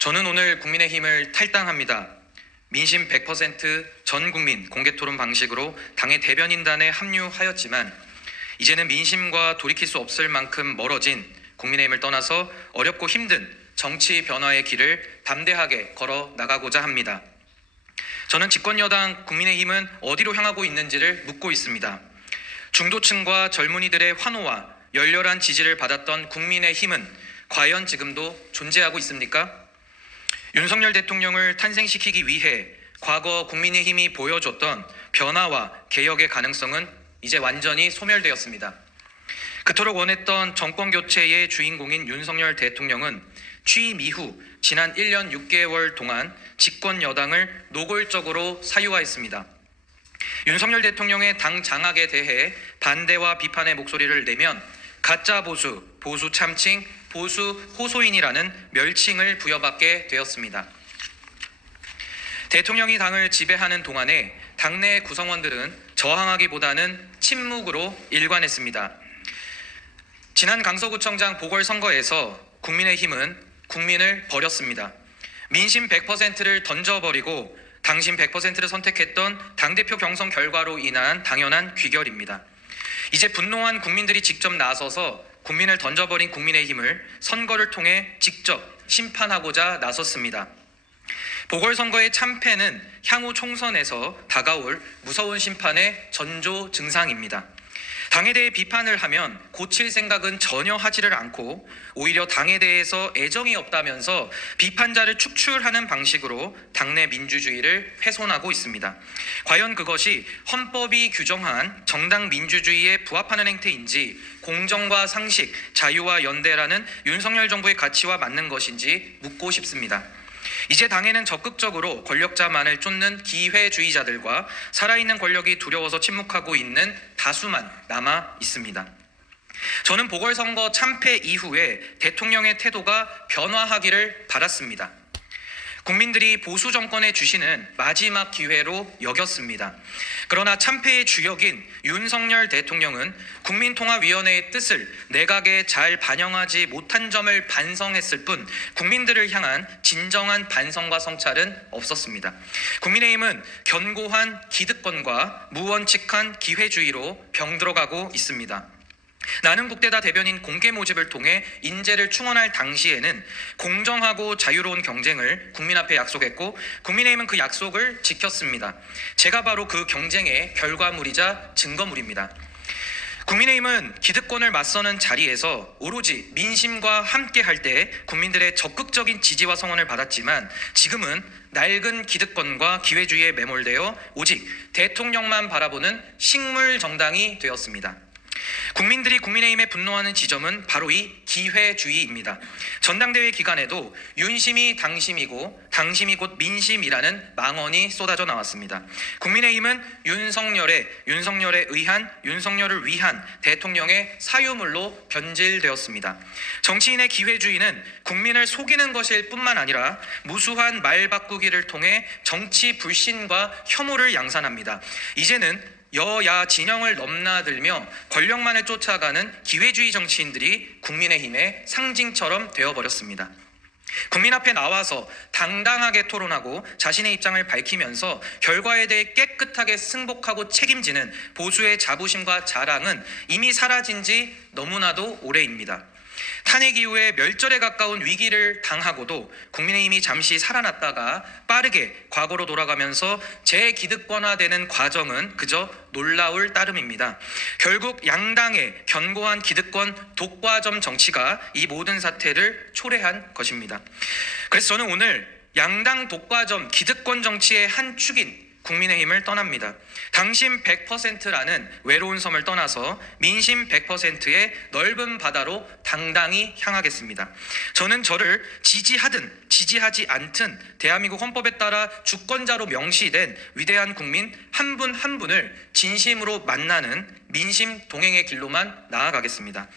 저는 오늘 국민의힘을 탈당합니다. 민심 100% 전 국민 공개 토론 방식으로 당의 대변인단에 합류하였지만 이제는 민심과 돌이킬 수 없을 만큼 멀어진 국민의힘을 떠나서 어렵고 힘든 정치 변화의 길을 담대하게 걸어 나가고자 합니다. 저는 집권여당 국민의힘은 어디로 향하고 있는지를 묻고 있습니다. 중도층과 젊은이들의 환호와 열렬한 지지를 받았던 국민의힘은 과연 지금도 존재하고 있습니까? 윤석열 대통령을 탄생시키기 위해 과거 국민의힘이 보여줬던 변화와 개혁의 가능성은 이제 완전히 소멸되었습니다. 그토록 원했던 정권 교체의 주인공인 윤석열 대통령은 취임 이후 지난 1년 6개월 동안 집권 여당을 노골적으로 사유화했습니다. 윤석열 대통령의 당 장악에 대해 반대와 비판의 목소리를 내면 가짜 보수, 보수 참칭, 보수 호소인이라는 멸칭을 부여받게 되었습니다. 대통령이 당을 지배하는 동안에 당내 구성원들은 저항하기보다는 침묵으로 일관했습니다. 지난 강서구청장 보궐선거에서 국민의힘은 국민을 버렸습니다. 민심 100%를 던져버리고 당심 100%를 선택했던 당대표 경선 결과로 인한 당연한 귀결입니다. 이제 분노한 국민들이 직접 나서서 국민을 던져버린 국민의힘을 선거를 통해 직접 심판하고자 나섰습니다. 보궐선거의 참패는 향후 총선에서 다가올 무서운 심판의 전조 증상입니다. 당에 대해 비판을 하면 고칠 생각은 전혀 하지를 않고 오히려 당에 대해서 애정이 없다면서 비판자를 축출하는 방식으로 당내 민주주의를 훼손하고 있습니다. 과연 그것이 헌법이 규정한 정당 민주주의에 부합하는 행태인지 공정과 상식, 자유와 연대라는 윤석열 정부의 가치와 맞는 것인지 묻고 싶습니다. 이제 당에는 적극적으로 권력자만을 쫓는 기회주의자들과 살아있는 권력이 두려워서 침묵하고 있는 다수만 남아 있습니다. 저는 보궐선거 참패 이후에 대통령의 태도가 변화하기를 바랐습니다. 국민들이 보수 정권에 주시는 마지막 기회로 여겼습니다. 그러나 참패의 주역인 윤석열 대통령은 국민통합위원회의 뜻을 내각에 잘 반영하지 못한 점을 반성했을 뿐 국민들을 향한 진정한 반성과 성찰은 없었습니다. 국민의힘은 견고한 기득권과 무원칙한 기회주의로 병들어가고 있습니다. 나는 국대다 대변인 공개 모집을 통해 인재를 충원할 당시에는 공정하고 자유로운 경쟁을 국민 앞에 약속했고 국민의힘은 그 약속을 지켰습니다. 제가 바로 그 경쟁의 결과물이자 증거물입니다. 국민의힘은 기득권을 맞서는 자리에서 오로지 민심과 함께 할 때 국민들의 적극적인 지지와 성원을 받았지만 지금은 낡은 기득권과 기회주의에 매몰되어 오직 대통령만 바라보는 식물 정당이 되었습니다. 국민들이 국민의힘에 분노하는 지점은 바로 이 기회주의입니다. 전당대회 기간에도 윤심이 당심이고 당심이 곧 민심이라는 망언이 쏟아져 나왔습니다. 국민의힘은 윤석열에 의한 윤석열을 위한 대통령의 사유물로 변질되었습니다. 정치인의 기회주의는 국민을 속이는 것일 뿐만 아니라 무수한 말 바꾸기를 통해 정치 불신과 혐오를 양산합니다. 이제는 여야 진영을 넘나들며 권력만을 쫓아가는 기회주의 정치인들이 국민의힘의 상징처럼 되어버렸습니다. 국민 앞에 나와서 당당하게 토론하고 자신의 입장을 밝히면서 결과에 대해 깨끗하게 승복하고 책임지는 보수의 자부심과 자랑은 이미 사라진 지 너무나도 오래입니다. 탄핵 이후에 멸절에 가까운 위기를 당하고도 국민의힘이 잠시 살아났다가 빠르게 과거로 돌아가면서 재기득권화되는 과정은 그저 놀라울 따름입니다. 결국 양당의 견고한 기득권 독과점 정치가 이 모든 사태를 초래한 것입니다. 그래서 저는 오늘 양당 독과점 기득권 정치의 한 축인 국민의힘을 떠납니다. 당심 100%라는 외로운 섬을 떠나서 민심 100%의 넓은 바다로 당당히 향하겠습니다. 저는 저를 지지하든 지지하지 않든 대한민국 헌법에 따라 주권자로 명시된 위대한 국민 한 분 한 분을 진심으로 만나는 민심 동행의 길로만 나아가겠습니다.